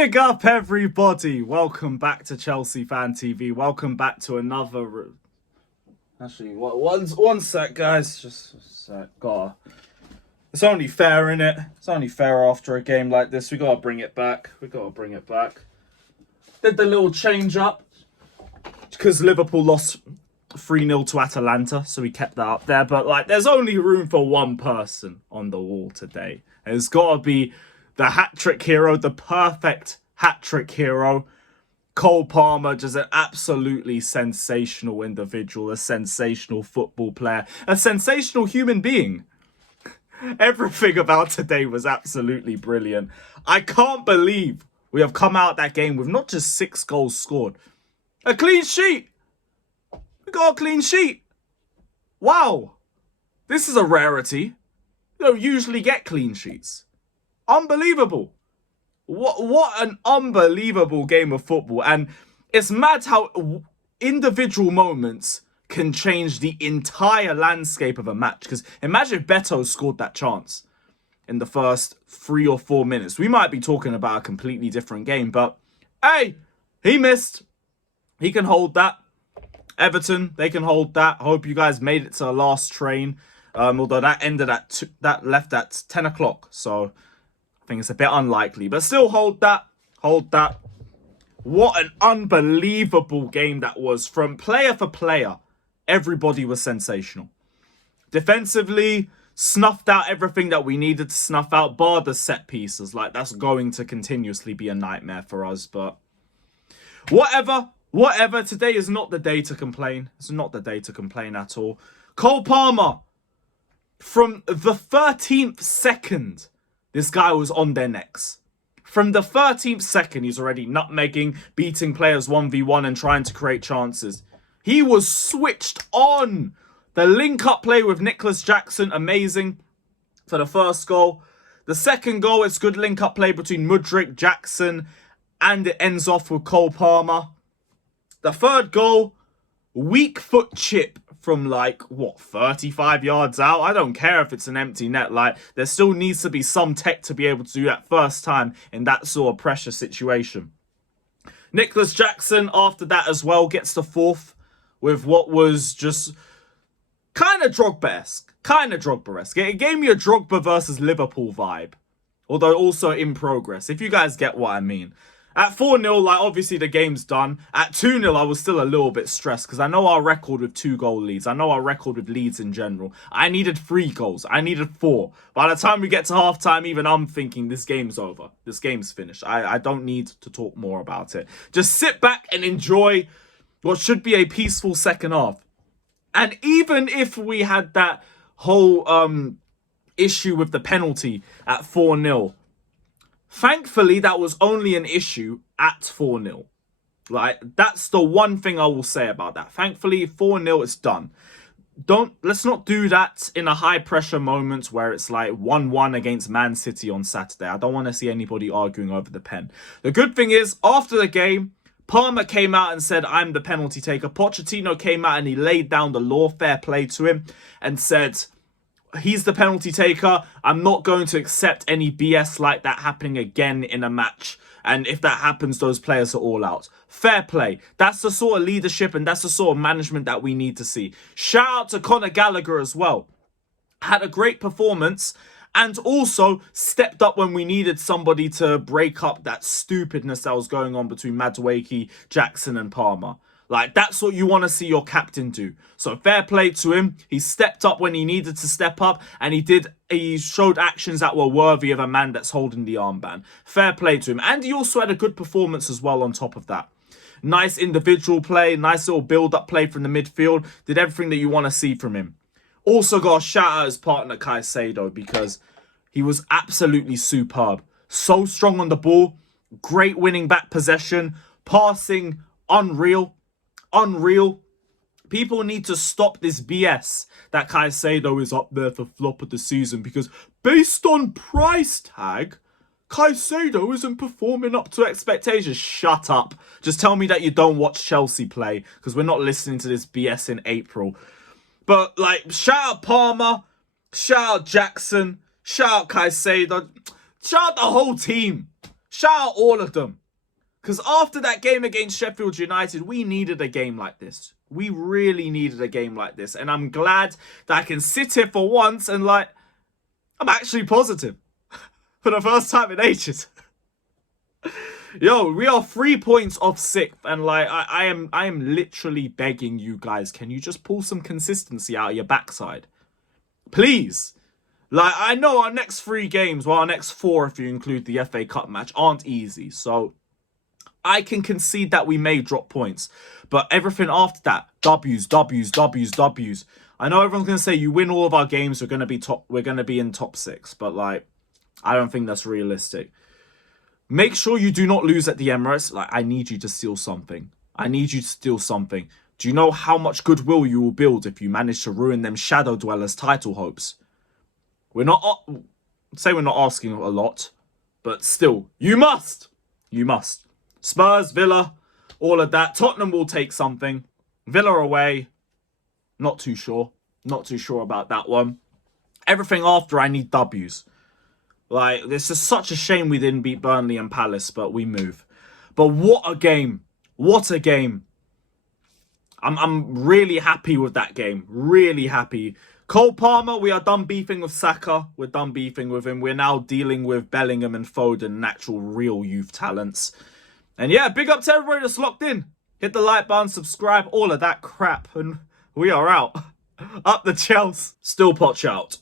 Big up, everybody. Welcome back to Chelsea Fan TV. Welcome back to another... Actually, one sec, guys. Just a sec. It's only fair, innit? It's only fair after a game like this. We gotta bring it back. Did the little change up because Liverpool lost 3-0 to Atalanta, so we kept that up there. But, there's only room for one person on the wall today. And it's gotta be the hat-trick hero, the perfect hat-trick hero, Cole Palmer, just an absolutely sensational individual, a sensational football player, a sensational human being. Everything about today was absolutely brilliant. I can't believe we have come out that game with not just 6 goals scored, a clean sheet. We got a clean sheet. Wow. This is a rarity. You don't usually get clean sheets. Unbelievable. What an unbelievable game of football. And it's mad how individual moments can change the entire landscape of a match. Because imagine if Beto scored that chance in the first 3 or 4 minutes. We might be talking about a completely different game. But, hey, he missed. He can hold that. Everton, they can hold that. I hope you guys made it to the last train. Although that ended at that left at 10 o'clock. So I think it's a bit unlikely. But still hold that. Hold that. What an unbelievable game that was. From player for player, everybody was sensational. Defensively, snuffed out everything that we needed to snuff out, bar the set pieces. That's going to continuously be a nightmare for us. But whatever. Today is not the day to complain. It's not the day to complain at all. Cole Palmer, from the 13th second, this guy was on their necks. From the 13th second, he's already nutmegging, beating players 1v1 and trying to create chances. He was switched on. The link-up play with Nicholas Jackson, amazing for the first goal. The second goal, it's good link-up play between Mudryk, Jackson, and it ends off with Cole Palmer. The third goal, weak foot chip from 35 yards out. I don't care if it's an empty net. There still needs to be some tech to be able to do that first time in that sort of pressure situation. Nicholas Jackson, after that as well, gets the fourth with what was just kind of Drogba-esque. It gave me a Drogba versus Liverpool vibe. Although also in progress, if you guys get what I mean. At 4-0, obviously the game's done. At 2-0, I was still a little bit stressed because I know our record with 2-goal leads. I know our record with leads in general. I needed 3 goals. I needed 4. By the time we get to halftime, even I'm thinking this game's over. This game's finished. I don't need to talk more about it. Just sit back and enjoy what should be a peaceful second half. And even if we had that whole issue with the penalty at 4-0, thankfully, that was only an issue at 4-0. That's the one thing I will say about that. Thankfully, 4-0, it's done. Let's not do that in a high-pressure moment where it's 1-1 against Man City on Saturday. I don't want to see anybody arguing over the pen. The good thing is, after the game, Palmer came out and said, I'm the penalty taker. Pochettino came out and he laid down the law, fair play to him, and said, he's the penalty taker. I'm not going to accept any BS like that happening again in a match. And if that happens, those players are all out. Fair play. That's the sort of leadership and that's the sort of management that we need to see. Shout out to Conor Gallagher as well. Had a great performance and also stepped up when we needed somebody to break up that stupidness that was going on between Madueke, Jackson and Palmer. That's what you want to see your captain do. So fair play to him. He stepped up when he needed to step up. And he showed actions that were worthy of a man that's holding the armband. Fair play to him. And he also had a good performance as well on top of that. Nice individual play. Nice little build-up play from the midfield. Did everything that you want to see from him. Also got a shout out his partner Caicedo because he was absolutely superb. So strong on the ball. Great winning back possession. Passing, unreal. People need to stop this BS that Caicedo is up there for flop of the season because based on price tag, Caicedo isn't performing up to expectations. Shut up. Just tell me that you don't watch Chelsea play because we're not listening to this BS in April. But shout out Palmer, shout out Jackson, shout out Caicedo, shout out the whole team. Shout out all of them. Because after that game against Sheffield United, we needed a game like this. We really needed a game like this. And I'm glad that I can sit here for once and, like, I'm actually positive. For the first time in ages. Yo, we are 3 points off 6th. And, like, I am literally begging you guys, can you just pull some consistency out of your backside? Please. Like, I know our next 3 games, well, our next 4 if you include the FA Cup match, aren't easy. So I can concede that we may drop points. But everything after that, W's. I know everyone's gonna say you win all of our games, we're gonna be in top 6. But like, I don't think that's realistic. Make sure you do not lose at the Emirates. Like, I need you to steal something. I need you to steal something. Do you know how much goodwill you will build if you manage to ruin them Shadow Dwellers title hopes? We're not asking a lot, but still, you must. You must. Spurs, Villa, all of that. Tottenham will take something. Villa away. Not too sure. Not too sure about that one. Everything after, I need W's. Like, this is such a shame we didn't beat Burnley and Palace, but we move. But what a game. What a game. I'm really happy with that game. Really happy. Cole Palmer, we are done beefing with Saka. We're done beefing with him. We're now dealing with Bellingham and Foden, natural, real youth talents. And yeah, big up to everybody that's locked in. Hit the like button, subscribe, all of that crap. And we are out. Up the Chelsea. Still Poch out.